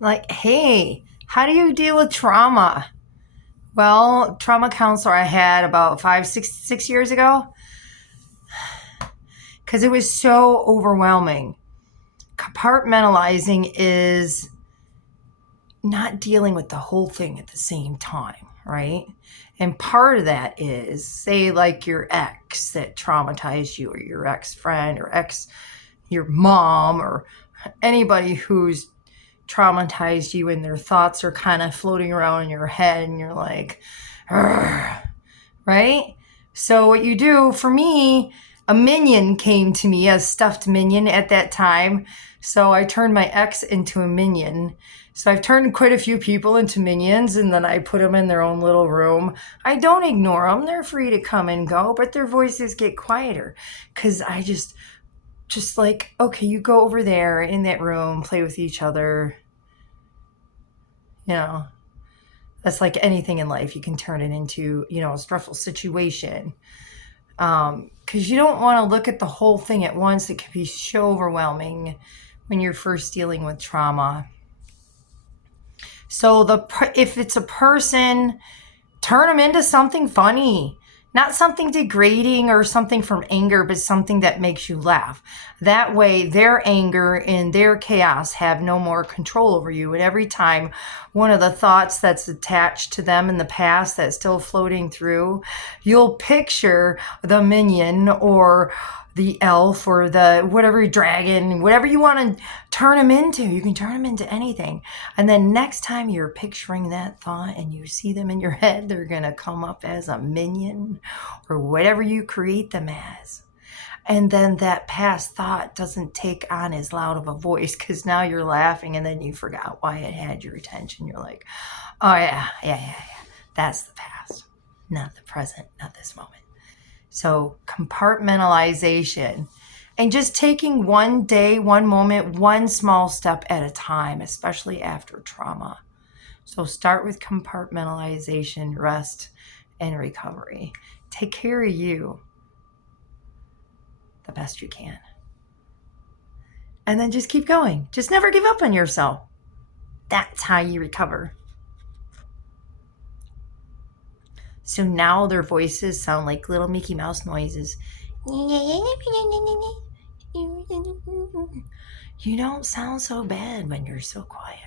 Like, hey, how do you deal with trauma? Well, trauma counselor I had about 6 years ago, because it was so overwhelming. Compartmentalizing is not dealing with the whole thing at the same time, right? And part of that is, say, like your ex that traumatized you, or your ex friend, or your mom, or anybody who's traumatized you, and their thoughts are kind of floating around in your head, and you're like, "Argh," right? So, what you do, for me, a minion came to me, a stuffed minion at that time. So, I turned my ex into a minion. So, I've turned quite a few people into minions, and then I put them in their own little room. I don't ignore them, they're free to come and go, but their voices get quieter because I just like, okay, you go over there in that room, play with each other. You know, that's like anything in life. You can turn it into, a stressful situation. Because you don't want to look at the whole thing at once. It can be so overwhelming when you're first dealing with trauma. So if it's a person, turn them into something funny, not something degrading or something from anger, but something that makes you laugh. That way, their anger and their chaos have no more control over you. And every time one of the thoughts that's attached to them in the past that's still floating through, you'll picture the minion or the elf or the whatever dragon, whatever you want to turn them into. You can turn them into anything. And then next time you're picturing that thought and you see them in your head, they're going to come up as a minion or whatever you create them as. And then that past thought doesn't take on as loud of a voice because now you're laughing and then you forgot why it had your attention. You're like, oh, yeah. That's the past, not the present, not this moment. So compartmentalization and just taking one day, one moment, one small step at a time, especially after trauma. So start with compartmentalization, rest, and recovery. Take care of you the best you can. And then just keep going. Just never give up on yourself. That's how you recover. So now their voices sound like little Mickey Mouse noises. You don't sound so bad when you're so quiet.